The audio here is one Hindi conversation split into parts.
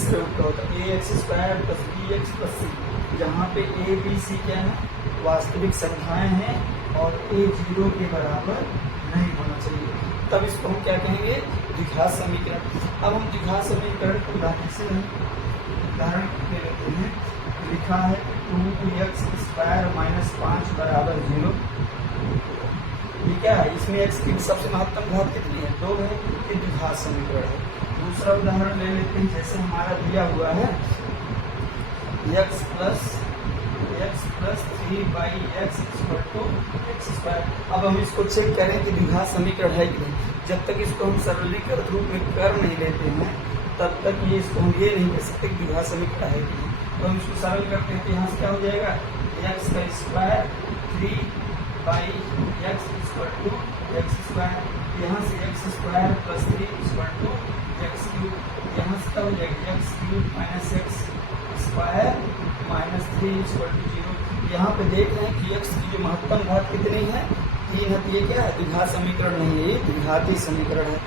तीसरे रूप का होता है ax square plus bx plus c, जहाँ पे a b c क्या है वास्तविक संख्याएं हैं और a 0 के बराबर नहीं होना चाहिए, तब इसको हम क्या कहेंगे द्विघात समीकरण। अब हम द्विघात समीकरण को उदाहरण ले लेते हैं। लिखा है 2x स्क्वायर माइनस 5 बराबर 0। ये क्या है, इसमें x की सबसे महत्तम घात कितनी है 2 है, ये द्विघात समीकरण है। दूसरा उदाहरण ले लेते हैं, जैसे हमारा दिया हुआ है x plus 3/x equal to x square. अब हम इसको चेक करें कि द्विघात समीकरण है कि नहीं। जब तक इसको हम सरलीकृत रूप में कर नहीं लेते हैं तब तक ये इसको हम ये नहीं कह सकते कि द्विघात समीकरण है कि नहीं। तो हम इसको सरल करते हैं तो यहाँ से क्या हो जाएगा x का square 3/x equal to x square. यहाँ से x square plus 3 equal to x cube. यहाँ से क्या हो जाएगा x cube minus x square minus 3 equal to 0। यहाँ पे देख रहे हैं कि x की जो महत्तम घात कितनी है 3 है, तो ये क्या है द्विघात समीकरण नहीं है, ये द्विघाती समीकरण है।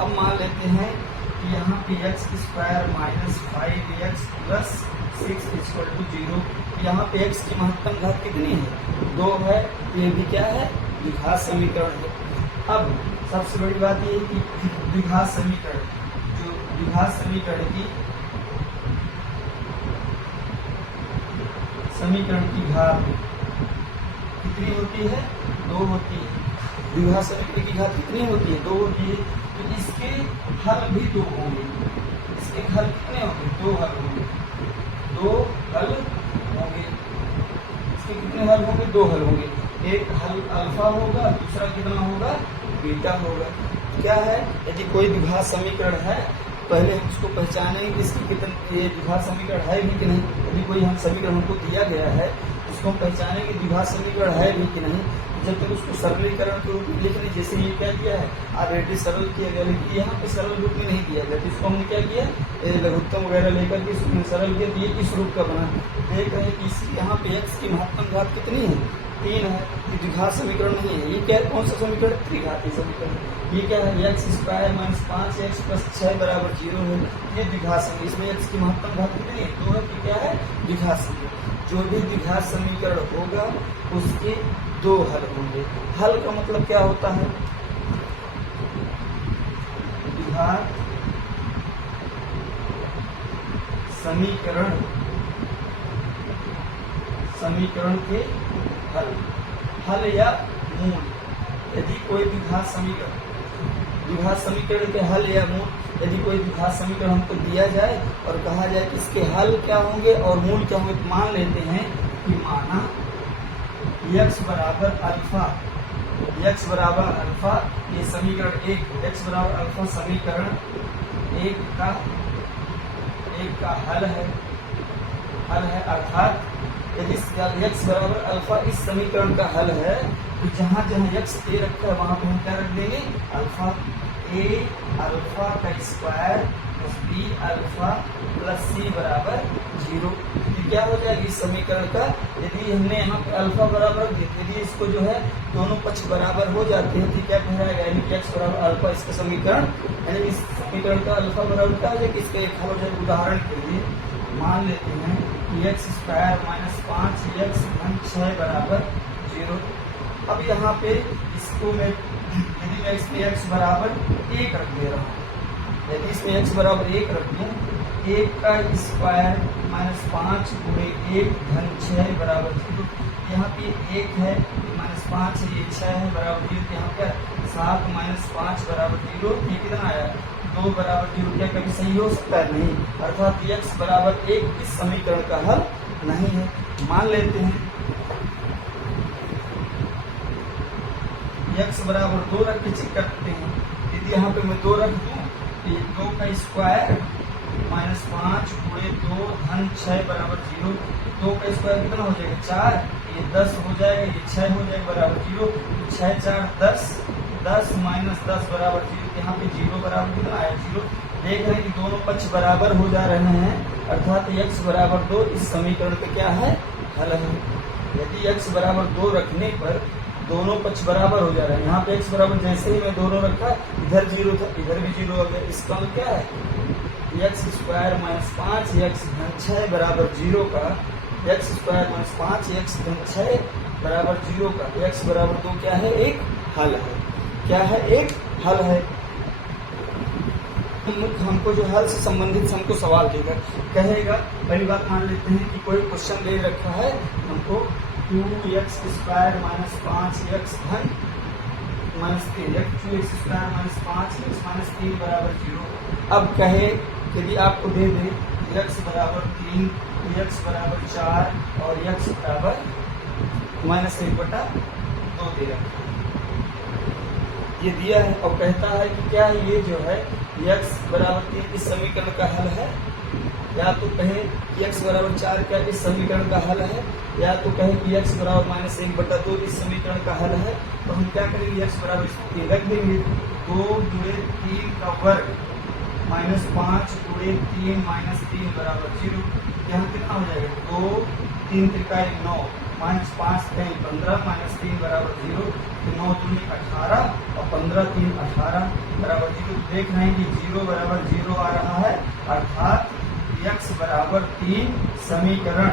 अब मान लेते हैं कि यहाँ पे x square minus 5x plus 6 equal to 0। यहाँ पे x की महत्तम घात कितनी है 2 है, ये भी क्या है द्विघात समीकरण है। अब सबसे बड़ी बात ये है कि द्विघात समीकरण की समीकरण की घात कितनी होती है 2 होती है। द्विघात समीकरण की घात कितनी होती है 2 होती है, तो इसके हल भी 2 होंगे। इसके हल कितने होंगे 2 हल होंगे, 2 हल होंगे। इसके कितने हल होंगे 2 हल होंगे। एक हल अल्फा होगा, दूसरा कितना होगा बीटा होगा। क्या है, यदि कोई द्विघात समीकरण है पहले हम उसको पहचानेंगे कि इसकी कितने ये द्विघात समीकरण है भी कि नहीं। यदि कोई हम समीकरण हमको दिया गया है उसको हम पहचानेंगे द्विघात समीकरण है भी कि नहीं। जब तक उसको सरलीकरण के रूप में लिख लें, जैसे ये क्या किया है ऑलरेडी सरल किया गया, लेकिन यहाँ पे सरल रूप में नहीं दिया गया, तो इसको हमने क्या किया लघुत्तम वगैरह लेकर के इसमें सरल किया। तो ये किस रूप का बना, देख रहे हैं कि यहाँ पे x की महत्तम घात कितनी है 3 है, ये द्विघात समीकरण नहीं है। ये क्या है कौन सा समीकरण त्रिघाती समीकरण। ये क्या है x square minus 5x plus 6 बराबर 0 है, ये द्विघात समीकरण। इसमें x की महत्तम घात कितनी है 2 है, तो क्या है द्विघात समीकरण। जो भी द्विघात समीकरण होगा उसके 2 हल होंगे। हल का मतलब क्या होता है, द्विघात समीकरण के हल या मूल। यदि कोई द्विघात समीकरण के हल या मूल, यदि कोई द्विघात समीकरण हमको दिया जाए और कहा जाए कि इसके हल क्या होंगे और मूल क्या होंगे, मान लेते हैं कि माना x बराबर अल्फा, ये समीकरण 1 x बराबर अल्फा समीकरण 1 का हल है। अर्थात यदि x बराबर अल्फा इस समीकरण का हल है तो जहाँ x दे रखा है वहां पे हम क्या रख देंगे अल्फा। a अल्फा का square plus b alpha plus c बराबर 0। ये क्या हो जाएगा इस समीकरण का, यदि हमने यहाँ पे अल्फा बराबर यदि इसको जो है दोनों पक्ष बराबर हो जाते हैं तो क्या कहलाएगा, यानी कि x बराबर अल्फा इसका समीकरण, यानी इस समीकरण का अल्फा बराबर क्या हो जाएगा इसका एक हल हो जाएगा। उदाहरण के लिए मान लेते हैं कि x स्क्वायर माइनस 5x धन 6 बराबर 0। अब यहाँ पे इसको मैं यदि मैं इसमें x बराबर 1 रख दे रहा हूँ, यदि इसमें x बराबर 1 रख दूँ, 1 का स्क्वायर माइनस 5 गुणे 1 धन 6 बराबर 0। यहाँ पे 1 है माइनस 5 है, ये 6 है बराबर 0। यहाँ क्या 7 माइनस 5 बराबर 0, ये कितना आया 2 बराबर 0। क्या कभी सही हो सकता है, नहीं। अर्थात x बराबर 1 इस समीकरण का हल नहीं है। मान लेते हैं x बराबर 2 रख के चेक करते हैं। यदि यहाँ पे मैं 2 रख दूँ तो ये 2 का स्क्वायर माइनस 5 गुणे 2 धन 6 बराबर 0। 2 का स्क्वायर कितना हो जाएगा 4, ये 10 हो जाएगा, ये 6 हो जाएगा बराबर 0। 6 4 10, 10 माइनस 10 बराबर 0। यहाँ पे 0 बराबर कितना आया 0। देख रहे हैं कि दोनों पक्ष बराबर हो जा रहे हैं, अर्थात x बराबर 2 इस समीकरण का क्या है हल है। यदि x बराबर 2 रखने पर दोनों पक्ष बराबर हो जा रहे हैं। यहाँ पे x बराबर जैसे ही मैं दोनों रखा इधर 0 था, इधर भी 0 हो गया। इसका मतलब क्या है एक्स स्क्वायर माइनस 5 एक्स धन 6 बराबर 0 का एक्स स्क्वायर माइनस 5 एक्स धन 6 बराबर 0 का एक्स बराबर 2 क्या है? एक हल है। क्या है? एक हल है। हमको जो हल से संबंधित हमको सवाल देगा, कहेगा पहली बात मान लेते हैं कि कोई क्वेश्चन दे रखा है हमको 2x स्क्वायर माइनस 5x धन minus 3 2x square minus 5x minus 3 बराबर 0। अब कहे यदि आपको दे दे x बराबर 3 तो x बराबर 4 और x बराबर -1/2 दे रखा है, ये दिया है। और कहता है कि क्या है ये जो है x बराबर 3 इस समीकरण का हल है, या तो कहे कि x बराबर 4 क्या इस समीकरण का हल है, या तो कहे कि x बराबर -1/2 इस समीकरण का हल है। तो हम क्या करेंगे? x बराबर 3 रख देंगे, 2 गुणे 3 का वर्ग माइनस 5 गुणे 3 माइनस 3 बराबर 0। यहाँ कितना हो जाएगा? 2 3 त्रिकाई 9 माइनस 5 कहीं 15 माइनस 3 बराबर 0। तो 9 दूनी 18 और 15 3 18 बराबर 0। देख रहे हैं कि 0 बराबर 0 आ रहा है, अर्थात x बराबर 3 समीकरण,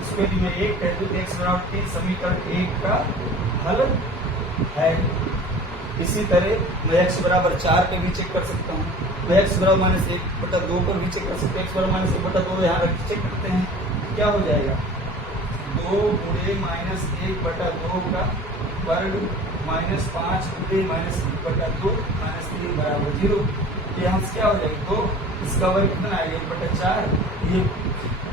इसको यदि मैं 1 कह दूं x बराबर 3 समीकरण 1 का हल है। इसी तरह मैं x बराबर 4 पे भी चेक कर सकता हूँ, मैं x बराबर -1/2 पर भी चेक कर सकता हूँ। x बराबर -1/2 यहाँ रख चेक करते हैं, क्या हो जाएगा? 2 गुणे -1/2 का वर्ग माइनस 5 गुणे -1/2 माइनस 3 बराबर 0। यहाँ से क्या हो जाएगा? 2 इसका वर्ग कितना आएगा? 1/4, ये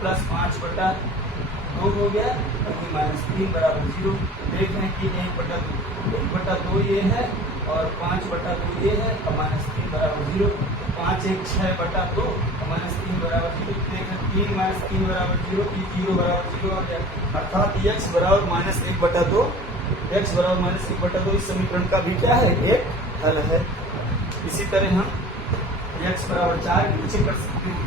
प्लस 5/2 हो गया और ये -3 बराबर 0। देख रहे हैं कि 1/2 ये है और 5/2 ये है और -3 बराबर 0। 5 1 6/2 और -3 बराबर 0। देख रहे हैं 3 -3 बराबर 0, ये 0 बराबर 0 आ गया, अर्थात x बराबर -1/2 x बराबर -1/2 इस समीकरण का भी क्या है? एक हल है। इसी तरह हम x बराबर 4 नीचे कर सकते हैं।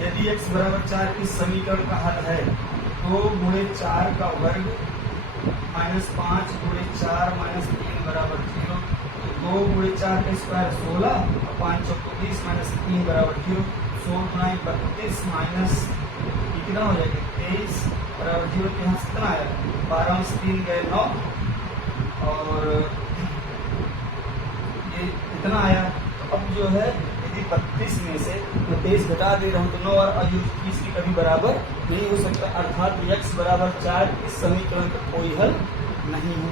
यदि x बराबर 4 इस समीकरण का हल है, 2 गुणे 4 का वर्ग माइनस 5 गुणे 4 माइनस 3 बराबर 0। तो 2 गुणे 4 का स्क्वायर 16 और 5 चौको 20 माइनस 3 बराबर 0। 16 32 माइनस कितना हो जाएगा? 23 बराबर 0। यहाँ से कितना आया? 12 में 3 गए 9 और ये इतना आया। तो अब जो है यदि 32 में से मैं 23 घटा दे रहा हूँ तो 9 और आयु 30 की कभी बराबर नहीं हो सकता, अर्थात x बराबर 4 इस समीकरण का कोई हल नहीं है।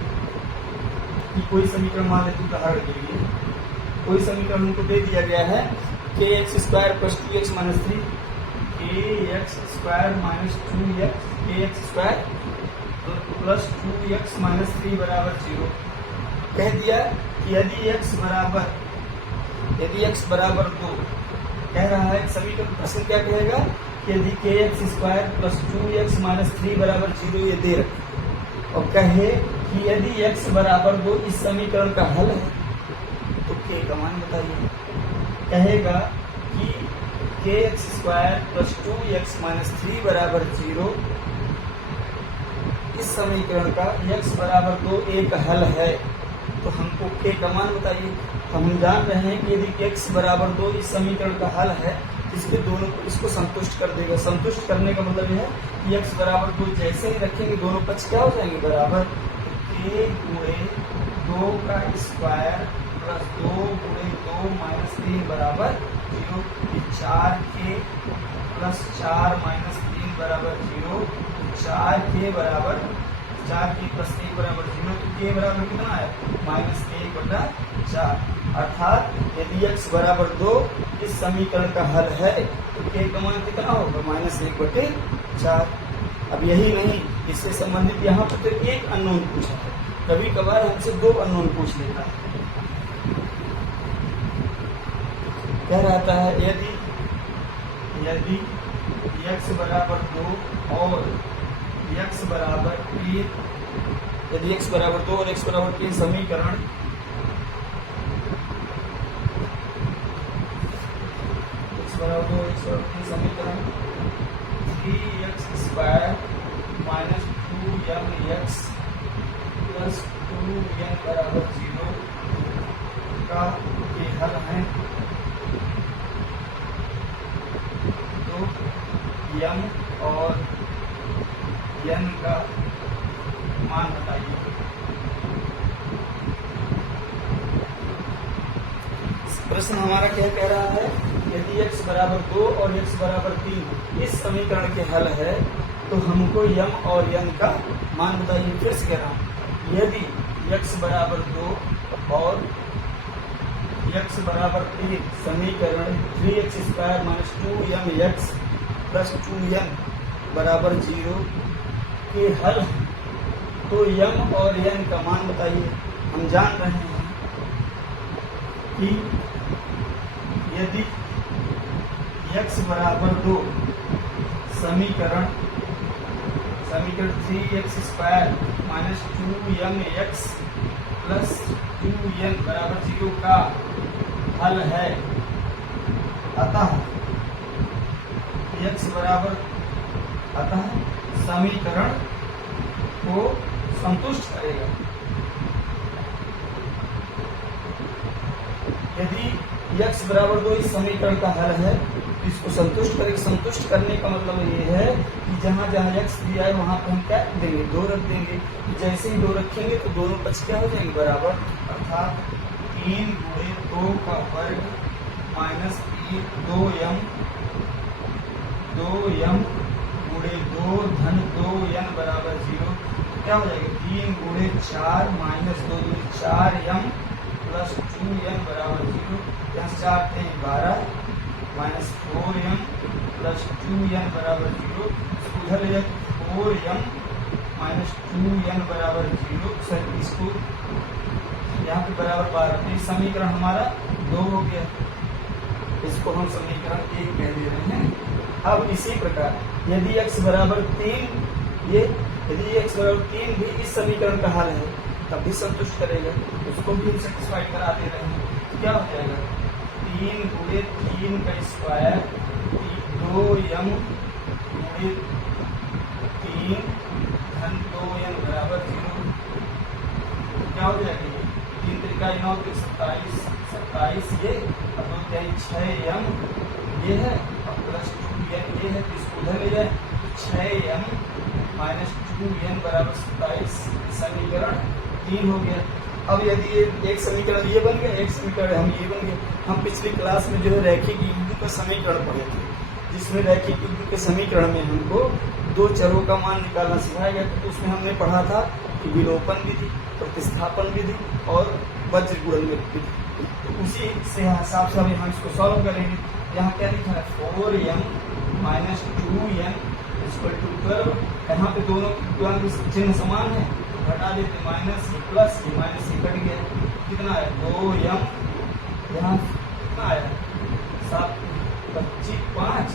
कि कोई समीकरण मान लेते उदाहरण के लिए, कोई समीकरण हमको दे दिया गया है kx square plus 2x minus 3, kx square minus 2x, kx square plus 2x minus 3 बराबर 0। कह दिया कि यदि x बराबर 2 कह रहा है समीकरण प्रश्न क्या कहेगा कि यदि kx square plus 2x minus 3 बराबर 0 ये दे रखे और कहे कि यदि x बराबर 2 इस समीकरण का हल है तो k का मान बताइए। कहेगा कि kx square plus 2x minus 3 बराबर 0 इस समीकरण का x बराबर 2 एक हल है, तो हमको k का मान बताइए। हम जान रहे हैं कि यदि x बराबर 2 इस समीकरण का हल है, इसके दोनों को इसको संतुष्ट कर देगा। संतुष्ट करने का मतलब यह है कि x बराबर 2 जैसे ही रखेंगे दोनों पक्ष क्या हो जाएंगे? बराबर। k गुणे 2 का स्क्वायर प्लस 2 गुणे 2 माइनस 3 बराबर 0। 4k प्लस 4 माइनस 3 बराबर 0। 4k बराबर 4k प्लस 1 बराबर 0। तो k बराबर कितना है? -1/4। अर्थात यदि x बराबर 2 इस समीकरण का हल है तो k का मान कितना होगा? -1/4। अब यही नहीं, इससे संबंधित यहाँ पर तो एक अननोन पूछा है, कभी कभार हमसे 2 अननोन पूछ लेता है। कह रहता है यदि x बराबर 2 और x बराबर 3, यदि x बराबर 2 और x बराबर 3 समीकरण समीकरण 3x square minus 2mx plus 2n बराबर 0 का यम और यन का मान बताइए। प्रश्न हमारा क्या कह रहा है, यदि x बराबर 2 और x बराबर 3 इस समीकरण के हल है तो हमको यम और यन का मान बताइए। फिर से कह रहा हूं, यदि x बराबर 2 और x बराबर 3 समीकरण 3x² - 2mx + 2n बराबर 0 के हल है तो यम और यन का मान बताइए। हम जान रहे हैं कि यदि x बराबर 2 समीकरण 3x² - 2mx + 2n बराबर 0 का हल है, अतः समीकरण को संतुष्ट करेगा। यदि x बराबर 2 इस समीकरण का हल है तो इसको संतुष्ट करेगा। संतुष्ट करने का मतलब ये है कि जहां जहां x दिया है वहां पर हम क्या देंगे, 2 रख देंगे। जैसे ही 2 रखेंगे तो दोनों पक्ष क्या हो जाएंगे, बराबर, अर्थात 3 × 2 का वर्ग माइनस 2m × 2 धन 2n बराबर 0 क्या हो जाएगा, 3 × 4 माइनस 2 × 4m + 2n बराबर 0। यहाँ 4 थे 12 माइनस 4m + 2n बराबर 0। उधर ले 4m - 2n बराबर 0। सर इसको यहाँ पे बराबर 12। तो इस समीकरण हमारा 2 हो गया, इसको हम समीकरण 1 कह दे रहे हैं। अब इसी प्रकार यदि x बराबर 3 यदि x बराबर 3 भी इस समीकरण का हल है तब भी संतुष्ट करेगा, उसको भी सेटिस्फाई करा दे रहे हैं। तो क्या हो जाएगा, 3 × 3 का स्क्वायर 2m × 3 धन 2n बराबर 0 क्या हो जाएगा, 3 × 3 = 9 × 27 ये, अब 2 × 6m ये है और प्लस 2n ये है। तो इसको उधर ले जाए, 6m - 2n बराबर 27 समीकरण 3 हो गया। अब यदि एक समीकरण ये बन गया, एक समीकरण हम ये बन गया। हम पिछली क्लास में जो है रैखिक युग्म का समीकरण पढ़े थे, जिसमें रैखिक युग्म के समीकरण में हमको 2 चरों का मान निकालना सिखाया गया था। तो उसमें हमने पढ़ा था कि विलोपन विधि, प्रतिस्थापन विधि और वज्र गुणन विधि। तो उसी से हिसाब से हम इसको सॉल्व करेंगे। यहाँ क्या लिखा है, 4m - 2n = 12। यहाँ पे दोनों चिन्ह समान है, घटा देते, माइनस ये प्लस ये माइनस ये कट गया, कितना है 2m, यहाँ कितना आया 7 25 5,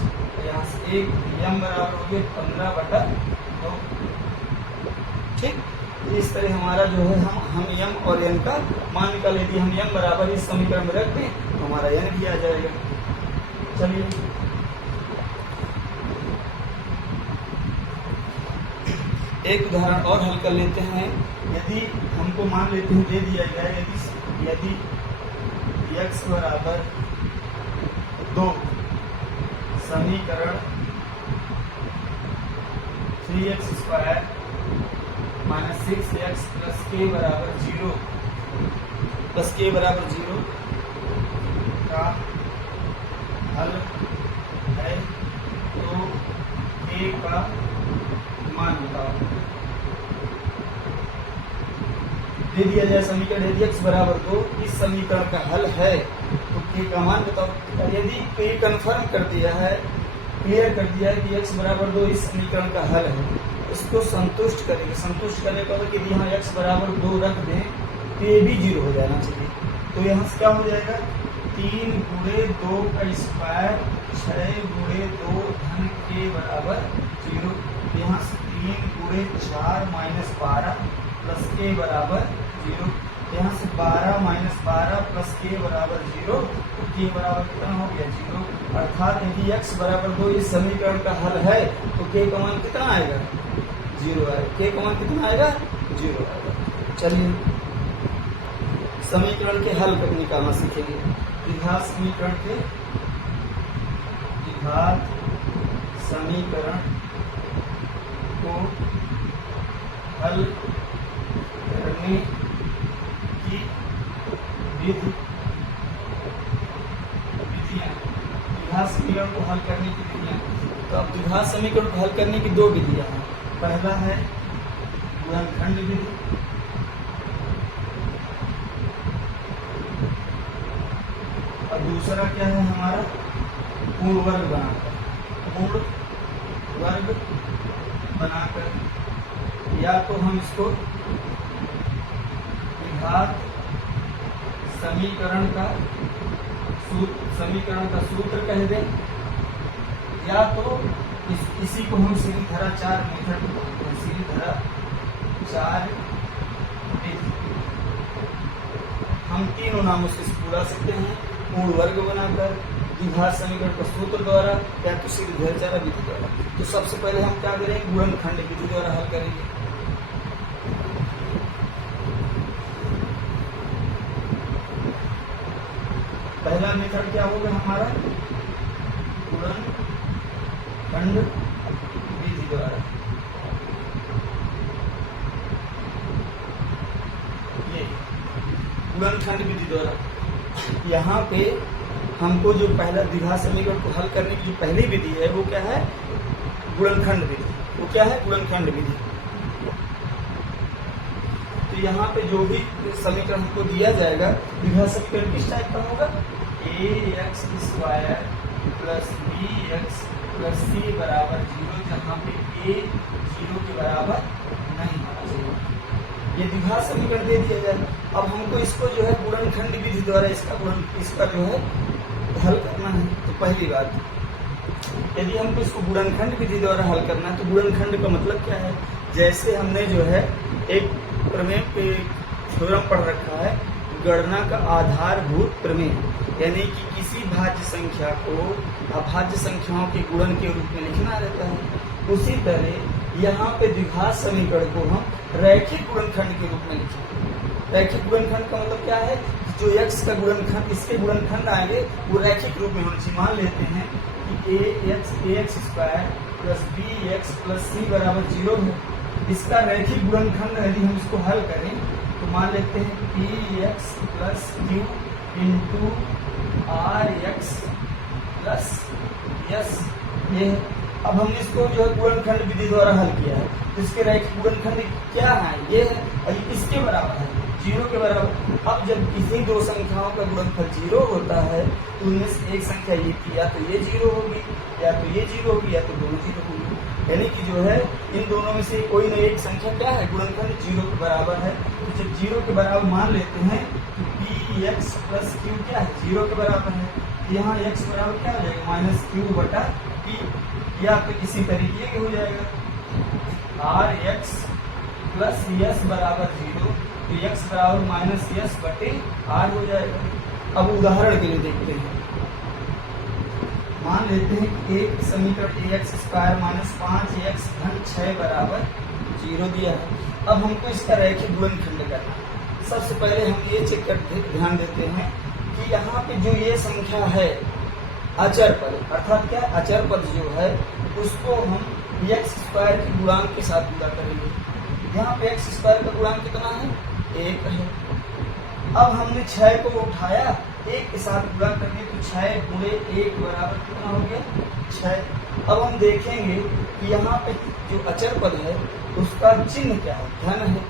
यहाँ से 1 m बराबर हो गया 15/2। ठीक, इस तरह हमारा जो है हम m और n का मान निकाल। यदि हम m बराबर इस समीकरण में रख दें तो हमारा n भी आ जाएगा। चलिए एक उदाहरण और हल कर लेते हैं। यदि हमको मान लेते हैं दे दिया गया, यदि x बराबर 2 समीकरण 3x² - 6x + k बराबर 0 का हल है तो k का मान बताओ। दे दिया जाए समीकरण, यदि x बराबर 2 इस समीकरण का हल है तो k का मान बताओ। यदि k कंफर्म कर दिया है, क्लियर कर दिया है कि x बराबर 2 इस समीकरण का हल है, इसको संतुष्ट करेंगे। संतुष्ट करने का मतलब कि यहाँ x बराबर 2 रख दें तो ये भी 0 हो जाना चाहिए। तो यहाँ से क्या हो जाएगा, 3 × 2 का स्क्वायर 6 × 2 धन k बराबर 0। यहाँ से 3 × 4 - 12 + k बराबर 0। यहाँ से 12 - 12 + k बराबर 0, तो k बराबर कितना हो गया 0। अर्थात यदि x बराबर 2 इस समीकरण का हल है तो k का मान कितना आएगा, 0 आएगा। k का मान कितना आएगा, 0 आएगा। चलिए समीकरण के हल कर निकालना सीखेंगे। द्विघात समीकरण को हल करने की विधियां, द्विघात समीकरण को हल करने की विधियां। तो अब द्विघात समीकरण को हल करने की दो विधियां हैं। पहला है गुणनखंड विधि, और दूसरा क्या है हमारा पूर्ण वर्ग बनाकर, पूर्ण वर्ग बनाकर, या तो हम इसको द्विघात समीकरण का सूत्र कह दें, या तो इसी को हम सीढ़ीधरा 4 मेथड बोलते हैं, सीढ़ीधरा 4 विधि। हम तीनों नामों से इसको बुला सकते हैं, पूर्ण वर्ग बनाकर, द्विघात समीकरण को सूत्र द्वारा, या तो सीढ़ीधरा 4 विधि द्वारा। तो सबसे पहले हम क्या करेंगे, गुणनखंड विधि द्वारा हल करेंगे। पहला मेथड क्या होगा हमारा, गुणनखंड विधि द्वारा। ये गुणनखंड विधि द्वारा, यहाँ पे हमको जो पहला द्विघात समीकरण को हल करने की जो पहली विधि है वो क्या है, गुणनखंड विधि। वो क्या है, गुणनखंड विधि। तो यहाँ पे जो भी समीकरण हमको दिया जाएगा, द्विघात समीकरण किस टाइप का होगा, ax² plus bx plus c बराबर 0, जहाँ पे a 0 के बराबर नहीं होना चाहिए। ये द्विघात समीकरण दे दिया जाए। अब हमको इसको जो है गुणनखंड विधि द्वारा इसका जो है हल करना है। तो पहली बात, यदि हमको इसको गुणनखंड विधि द्वारा हल करना है, तो गुणनखंड का मतलब क्या है, जैसे हमने जो है एक प्रमेय पे थ्योरम पढ़ रखा है, गणना का आधारभूत प्रमेय, यानी कि किसी भाज्य संख्या को अभाज्य संख्याओं के गुणन के रूप में लिखना रहता है। उसी तरह यहाँ पे द्विघात समीकरण को हम रैखिक गुणनखंड के रूप में लिखेंगे। रैखिक गुणनखंड का मतलब क्या है, जो x का गुणनखंड, इसके गुणनखंड आएंगे वो रैखिक रूप में हम मान लेते हैं कि ax² plus bx plus c बराबर 0 है। इसका रैखिक गुणनखंड यदि हम इसको हल करें तो मान लेते हैं px plus q into rx plus s। ये अब हमने इसको जो है गुणनखंड विधि द्वारा हल किया है, तो इसके रैखिक गुणनखंड क्या है, ये है, और इसके बराबर है 0 के बराबर। अब जब किसी दो संख्याओं का गुणनफल 0 होता है, तो उनमें से एक संख्या ये की, या तो ये 0 होगी, या तो ये 0 होगी, या तो दोनों 0 होगी। यानी कि जो है इन दोनों में से कोई न एक संख्या क्या है, गुणनखंड 0 के बराबर है। तो जब 0 के बराबर मान लेते हैं तो px प्लस q क्या है, 0 के बराबर है। यहाँ x बराबर क्या हो जाएगा, माइनस q बटा p, या तो किसी तरीके के हो जाएगा rx प्लस s बराबर 0, तो x बराबर माइनस s बटे r हो जाएगा। अब उदाहरण के लिए देखते हैं, मान लेते हैं कि एक समीकरण ax² माइनस 5x धन 6 बराबर 0 दिया है। अब हमको इसका रैखिक गुणनखंड करना है। सबसे पहले हम ये चेक कर ध्यान देते हैं कि यहाँ पे जो ये संख्या है अचर पद, अर्थात क्या अचर पद जो है उसको हम x² के गुणांक के साथ गुणा करेंगे। यहाँ पे x² का गुणांक कितना है, 1 है। अब हमने 6 को उठाया, 1 के साथ गुणा करके, तो 6 गुणे 1 बराबर कितना हो गया, 6। अब हम देखेंगे कि यहाँ पे जो अचर पद है उसका चिन्ह क्या है, धन है।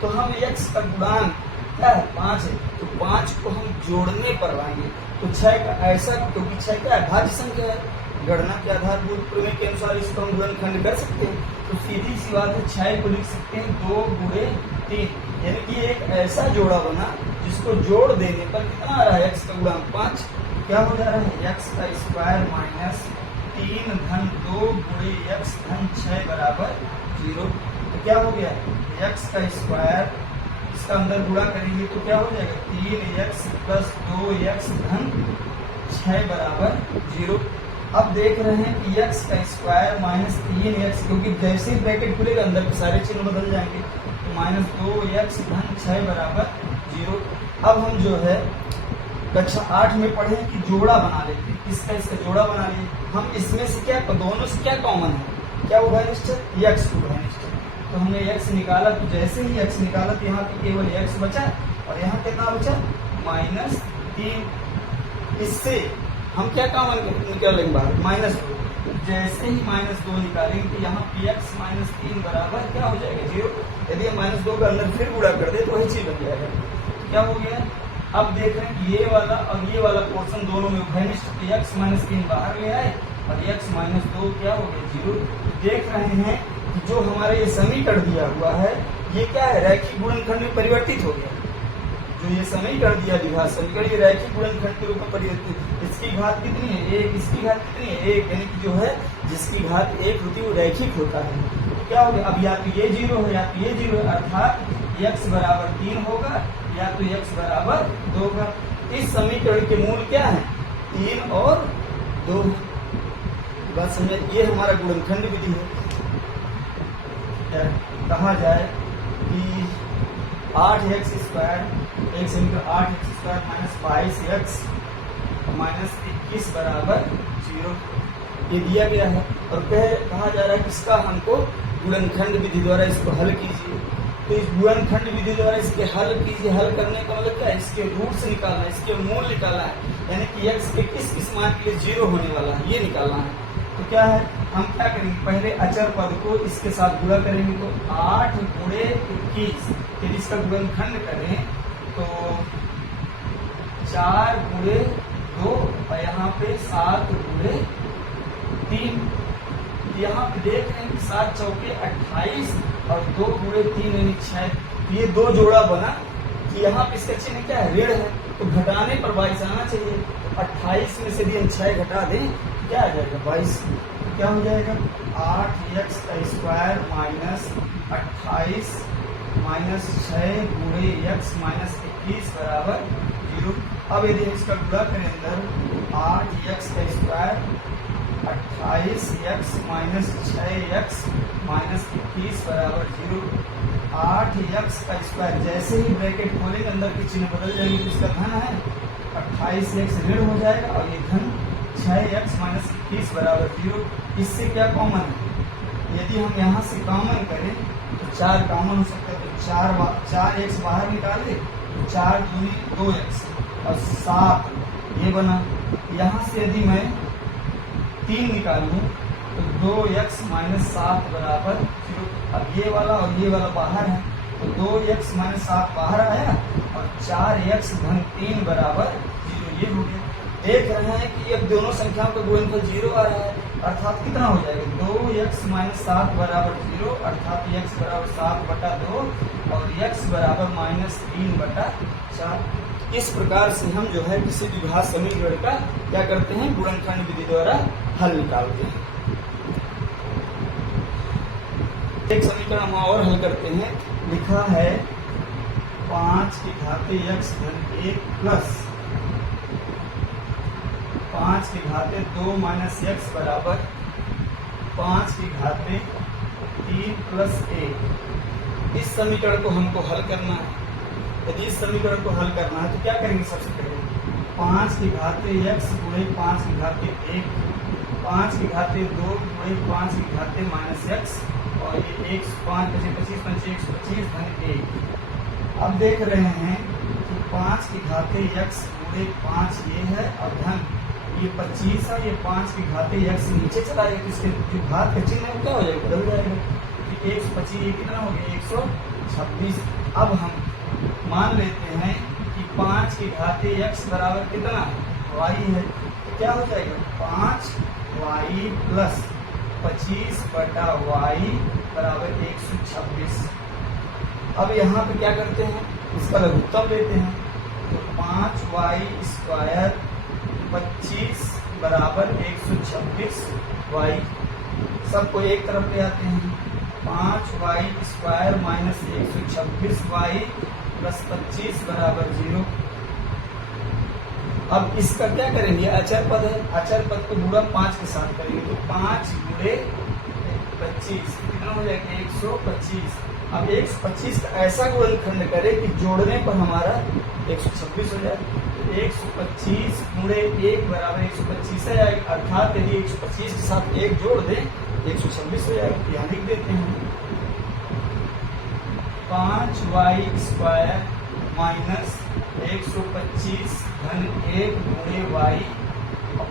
तो हम x का गुणांक क्या है, 5 है, तो 5 को हम जोड़ने पर लाएंगे। तो 6 का ऐसा, क्योंकि 6 क्या है, भाज्य संख्या है, गणना के आधारभूत प्रमेय के अनुसार इसको हम गुणनखंड कर सकते हैं। तो सीधी सी बात है, 6 को लिख सकते हैं 2 गुणे 3, यानी कि एक ऐसा जोड़ा बना जिसको जोड़ देने पर कितना आ रहा है, x का गुणांक 5, क्या हो जा रहा है, x² माइनस 3 धन 2 गुणे x धन 6 बराबर 0। तो क्या हो गया, x² इसका अंदर गुणा करेंगे तो क्या हो जाएगा, 3x प्लस 2x धन 6 बराबर 0। अब देख रहे हैं कि x² माइनस 3x, क्योंकि जैसे ही ब्रैकेट खुलेगा अंदर के सारे चिन्ह बदल जाएंगे, तो माइनस 2x धन 6 बराबर 0। अब हम जो है कक्षा 8 में पढ़े कि जोड़ा बना लेते हैं। इसका इसका जोड़ा बना लिए। हम इसमें से क्या, दोनों से क्या कॉमन है, क्या उभयनिष्ठ, x उभयनिष्ठ। तो हमने x निकाला, तो जैसे ही x निकाला तो यहाँ पे केवल x बचा और यहाँ कितना बचा, -3। इससे हम क्या कॉमन निकालेंगे बाहर, -2। जैसे ही -2 निकालेंगे तो यहाँ px -3 बराबर क्या हो जाएगा, 0। यदि हम -2 का अंदर फिर गुणा कर दे तो वही चीज बन जाएगा। क्या हो गया, अब देख रहे हैं कि ये वाला और ये वाला पोर्शन दोनों में उभयनिष्ठ, तो x -3 बाहर ले आए और x -2 क्या हो गया, 0। देख रहे हैं कि जो हमारा ये समीकरण दिया हुआ है ये क्या है, रैखिक गुणनखंड में परिवर्तित हो गया। जो ये समीकरण दिया द्विघात समीकरण, ये रैखिक गुणनखंड के रूप में परिवर्तित। इसकी घात कितनी है, 1। इसकी घात कितनी है, 1। यानी कि जो है जिसकी घात 1 होती है वो रैखिक होता है। तो क्या हो गया, अब या तो ये 0 है या तो ये 0 है, अर्थात x बराबर 3 होगा या तो x बराबर 2 होगा। इस समीकरण के मूल क्या है, 3 और 2। बात समझे, ये हमारा गुणनखंड विधि है। कहा जाए कि 8x स्क्वायर, एक समीकरण 8x स्क्वायर -22x -21 बराबर 0 ये दिया गया है और कहा जा रहा है कि इसका हमको गुणनखंड विधि द्वारा इसको हल कीजिए। तो इस गुणनखंड विधि द्वारा इसके हल कीजिए। हल करने का मतलब क्या है, इसके रूट्स निकालना है, इसके मूल निकालना है, यानी कि x के किस मान के लिए 0 होने वाला है ये निकालना है। तो क्या है, हम क्या करेंगे, पहले अचर पद को इसके साथ गुणा करेंगे। तो 8 गुणे 21, यदि इसका गुणनखंड करें तो 4 गुणे 2 और यहाँ पे 7 गुणे 3। यहाँ पे देख रहे हैं कि 7 चौके 28 और 2 गुणे 3 यानी 6। ये दो जोड़ा बना कि यहाँ पे इसका चिन्ह क्या है, ऋण है, तो घटाने पर 22 आना चाहिए। तो 28 में से भी हम 6 घटा दें क्या आ जाएगा, 22। तो क्या हो जाएगा, 8x स्क्वायर -28 -6 गुणे x -21 बराबर 0। अब यदि हम इसका गुणा करें अंदर, 8x स्क्वायर 28x -6x -21 बराबर 0। 8x का स्क्वायर, जैसे ही ब्रैकेट खोलेंगे अंदर के चिन्ह बदल जाएंगे तो इसका धन है, 28x ऋण हो जाएगा और ये धन 6x -21 बराबर 0। इससे क्या कॉमन है, यदि हम यहाँ से कॉमन करें तो 4 कॉमन हो सकता है। तो 4x बाहर निकाले तो 4 दूनी 2x और 7 ये बना। यहाँ से यदि मैं 3 निकालूं तो 2x -7 बराबर 0। अब ये वाला और ये वाला बाहर है तो 2x -7 बाहर आया और 4x धन 3 बराबर 0 ये हो गया। देख रहे हैं कि अब दोनों संख्याओं का गुणनफल 0 आ रहा है, अर्थात कितना हो जाएगा, 2x -7 बराबर 0, अर्थात x बराबर 7/2 और x बराबर -3/4। इस प्रकार से हम जो है किसी द्विघात समीकरण का क्या करते हैं, गुणनखंड विधि द्वारा हल निकालते हैं। एक समीकरण हम और हल करते हैं। लिखा है 5 की घाते x धन 1 प्लस 5 की घाते 2 माइनस x बराबर 5 की घाते 3 प्लस 1। इस समीकरण को हमको हल करना है। यदि इस समीकरण को हल करना है तो क्या करेंगे, सबसे पहले 5 की घाते x गुणे 5 की घाते 1, 5 की घाते 2 गुणे 5 की घाते माइनस x और ये 1 5 25 125 धन 1। अब देख रहे हैं कि 5 की घाते x गुणे 5 ये है और धन ये 25 है, ये 5 की घाते x नीचे चला जाएगा तो इसके जो घात का चिन्ह है वो क्या हो जाएगा, बदल जाएगा। 125 ये कितना हो गया, 126। अब हम मान लेते हैं कि 5 की घाते x बराबर कितना है, y है, तो क्या हो जाएगा 5y प्लस 25/y बराबर 126। अब यहाँ पे क्या करते हैं, इसका लघुत्तम लेते हैं। तो 5y स्क्वायर 25 बराबर 126y, सबको एक तरफ ले आते हैं। 5y square minus 126y plus 25 बराबर 0। अब इसका क्या करेंगे, अचर पद है, अचर पद को गुणा 5 के साथ करेंगे तो 5 गुणे 25 कितना हो जाएगा, 125। अब 125 का ऐसा गुणनखंड करें कि जोड़ने पर हमारा 126 हो जाए। 125 गुणे 1 बराबर 125 है, अर्थात यदि 125 के साथ 1 जोड़ दें 126 हो जाएगा। यहाँ लिख देते हैं 5y² माइनस 125 धन 1 गुणे y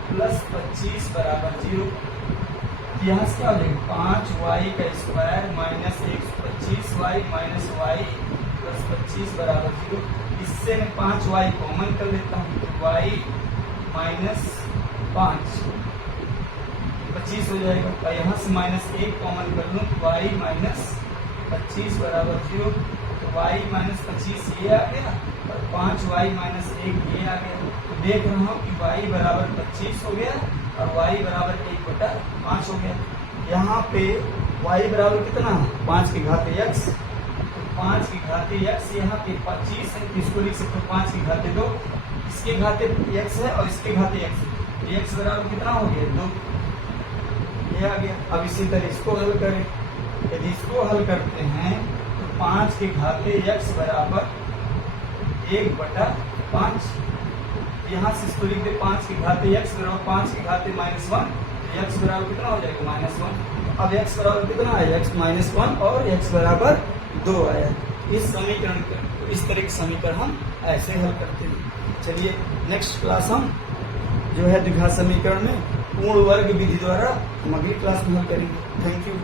प्लस 25 बराबर 0। यहाँ से क्या हो जाएगा 5y² minus 125y minus y plus 25 बराबर 0। इससे मैं 5y कॉमन कर लेता हूँ तो y माइनस 5 25 हो जाएगा, और यहाँ से माइनस 1 कॉमन कर लूँ तो y माइनस 25 बराबर 0। तो y माइनस 25 ये आ गया और 5y माइनस 1 ये आ गया। तो देख रहा हूँ कि y बराबर 25 हो गया और y बराबर 1/5 हो गया। यहाँ पे y बराबर कितना है 5 की घाते x, तो 5 की घाते x यहाँ पे 25 है, इसको लिख सकते हो 5 की घाते 2, इसके घाते x है और इसके घाते x है, तो x बराबर कितना हो गया 2, ये आ गया। अब इसी तरह इसको हल करें, यदि इसको हल करते हैं तो 5 के घाते x बराबर 1/5, यहाँ से इसको लिख दे 5 के घाते x बराबर 5 के घाते -1, तो x बराबर कितना हो जाएगा -1। अब x बराबर कितना आया x -1 और x बराबर 2 आया। इस समीकरण इस तरह के समीकरण हम ऐसे हल करते हैं। चलिए नेक्स्ट क्लास हम जो है द्विघात समीकरण में पूर्ण वर्ग विधि द्वारा हम अगली क्लास में हल करेंगे। Thank you.